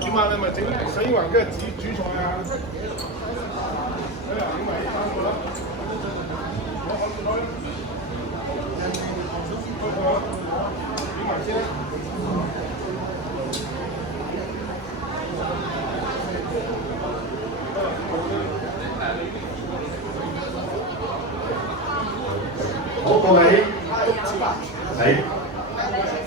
點啊？你咪整洗完跟住煮菜啊！你咪翻過啦，點埋先。好，各位，你。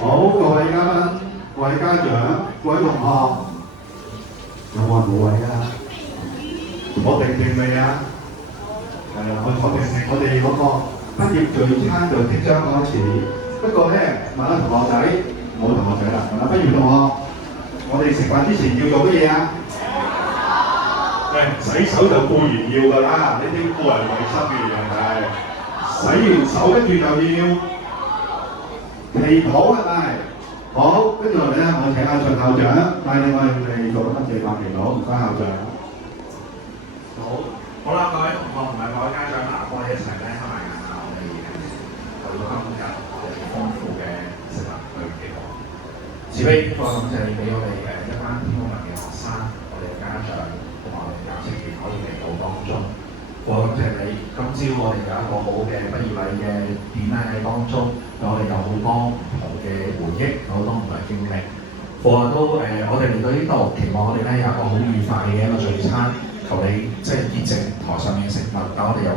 好，各位嘉賓、各位家長、各位同學，有冇人冇位啊？我定定未啊？係啊，我定定，我哋嗰個畢業聚餐就即將開始。不過咧，問下同學仔，冇同學仔啦，問下畢業同學，我哋食飯之前要做乜嘢啊？洗手就固然要㗎啦，呢啲個人衞生嘅嘢係。洗完手跟住就要祈禱係咪？好，跟住落嚟咧，我請阿秦校長帶領我哋做今次嘅祈禱，唔該校長。好啦，各位同學同埋各位家長嗱，我哋一齊咧開埋眼啊！我哋為咗今日豐富嘅食物去祈禱。慈悲天父，感謝你俾我哋一班天文嘅學生，我哋嘅家長同埋我哋教職員可以嚟到當中。父感謝你，今朝我哋有一個好嘅畢業禮嘅典禮喺當中，我哋有好多唔同嘅回憶，有好多唔同嘅經歷。父都我哋嚟到呢度，期望我哋咧有一個好愉快嘅一個聚餐。求你即係潔淨台上面嘅食物，等我哋有